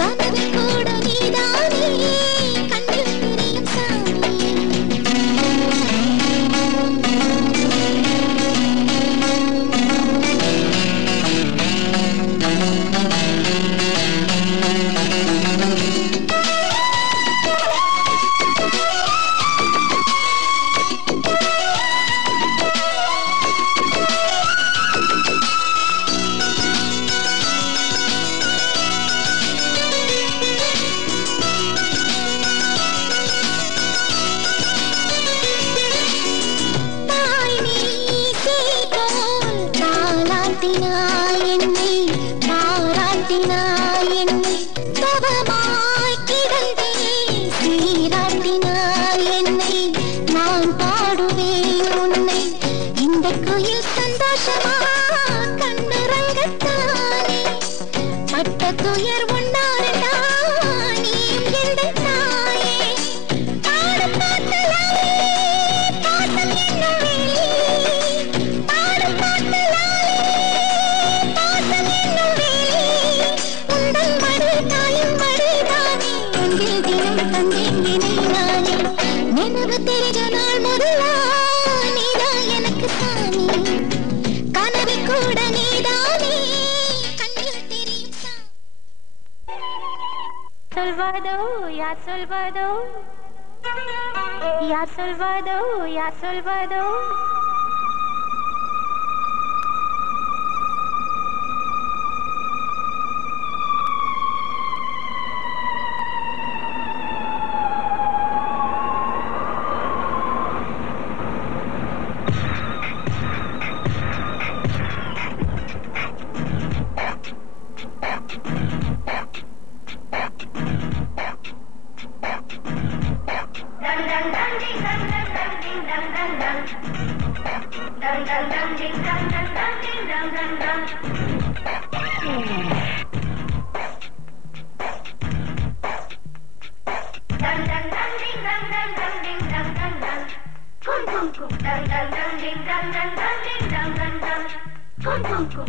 கனவு கூட நீதானே கண்ணில் தெரியும் சாமி.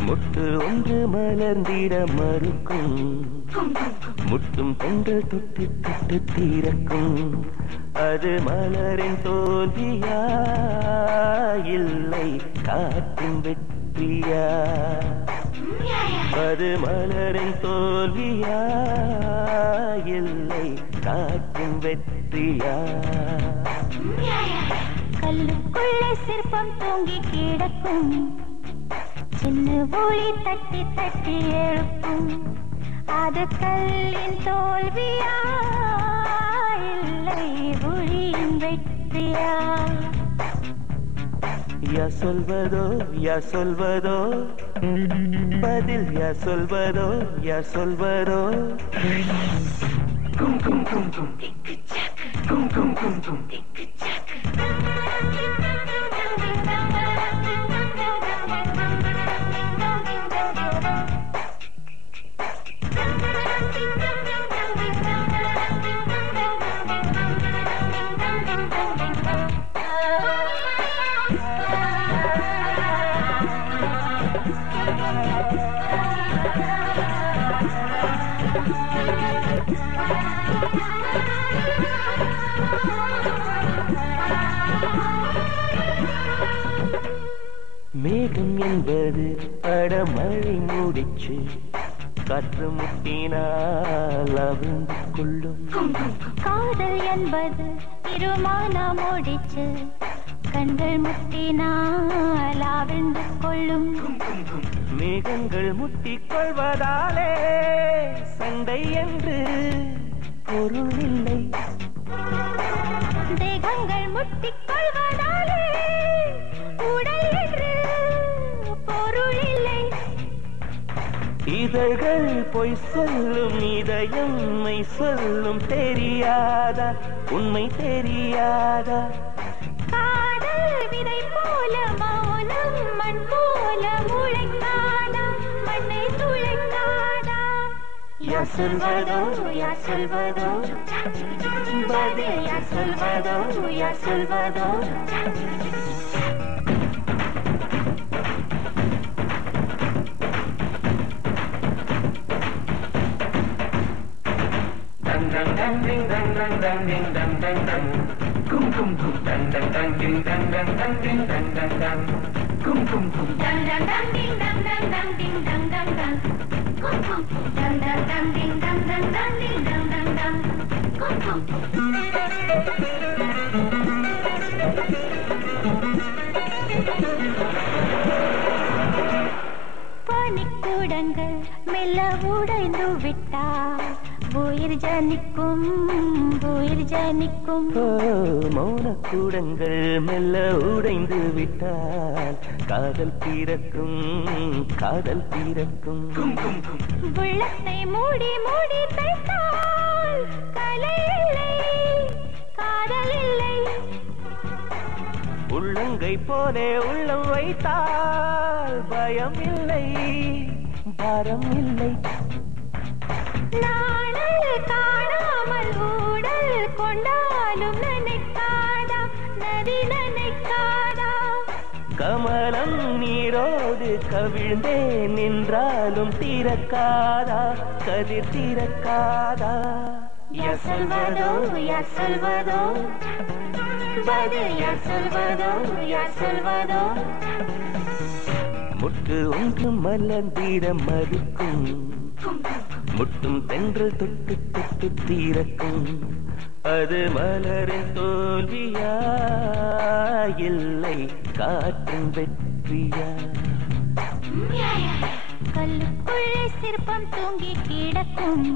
முட்டு ஒன்று மலர்ந்திட மறுக்கும், முட்டும் பெண்கள் தொட்டு தொட்டு தீரக்கும். அது மலரின் தோல்வியா இல்லை காற்றின் வெற்றியா? அது மலரின் தோல்வியா இல்லை காற்றின் வெற்றியா? கல்லுக்குள்ளே சிற்பம் தூங்கி கிடக்கும், சின்ன ஒளி தட்டி தட்டி எழுப்பும். அது கல்லின் தோல்வியா இல்லை ஒளியின் வெற்றியா? யா சொல்வதோ யா சொல்வதோ பதில், யா சொல்வதோ யா சொல்வதோ. கும் கும் கும் கும் கும் கும் கும் கும். மேகம் என்பது அடமழை மூடிச்சு, காற்று முட்டினால் அவிழ்ந்து கொள்ளும். காதல் என்பது இருமானா மூடிச்சு, கண்கள் முட்டினால் அவிழ்ந்து கொள்ளும். மேகங்கள் முட்டிக் கொள்வதாலே சண்டை என்று பொருள் இல்லை. தேகங்கள் முட்டிக் கொள்வதாலே உடல் என்று பொருள் இல்லை. இதழ்கள் பொய் சொல்லும், இதயம் மெய் சொல்லும். தெரியாதா உண்மை தெரியாதா? காதல் விதை போல மௌனம் மண் போல முளைக்காதா, மண்ணை துளைக்காதா? யா சொல்வதோ யா சொல்வதோ பதில், யா சொல்வதோ யா சொல்வதோ. dang dang ding dang dang dang ding dang dang dang. Kum kum kum dang dang dang ding dang dang dang ding dang dang dang. Kum kum kum dang dang dang ding dang dang dang ding dang dang dang. Kum kum kum dang dang dang ding dang dang dang ding dang dang dang. Kum kum kum. பனிக்கூடங்கள் மெல்ல உடைந்து விட்டால் உயிர் ஜனிக்கும் உயிர் ஜனிக்கும். மௌனக்கூடங்கள் மெல்ல உடைந்து விட்டால் காதல் பிறக்கும் காதல் பிறக்கும். உள்ளத்தை மூடி மூடி தைத்தால் கலை இல்லை காதல் இல்லை. உள்ளங்கை போலே உள்ளம் வைத்தால் பயம் இல்லை பாரம் இல்லை. நாணல் காணாமல் ஊடல் கொண்டாலும் நினைக்காதா நதி நினைக்காதா. கமலம் நீரோடு கவிழ்ந்தே நின்றாலும் திறக்காதா கதிர் திறக்காதா. யார் சொல்வதோ யார் சொல்வதோ பதில் யார் சொல்வதோ யார் சொல்வதோ. முட்டு ஒன்று மலர்ந்திட மறுக்கும் முட்டும் தென்றல் தொட்டு தொட்டு தீரக்கும். அது மலரின் தோல்வியா இல்லை காற்றின் வெற்றியா. கல்லுக்குள்ளே சிற்பம் தூங்கி கிடக்கும்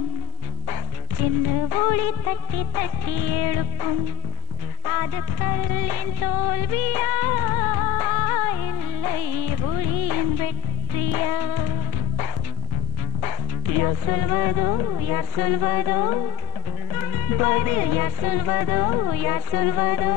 சின்ன ஒளி தட்டி தட்டி எழுப்பும். அது கல்லின் தோல்வியா இல்லை ஒளியின் வெற்றியா. யார் சொல்வதோ யார் சொல்வதோ பதில் யார் சொல்வதோ யார் சொல்வதோ.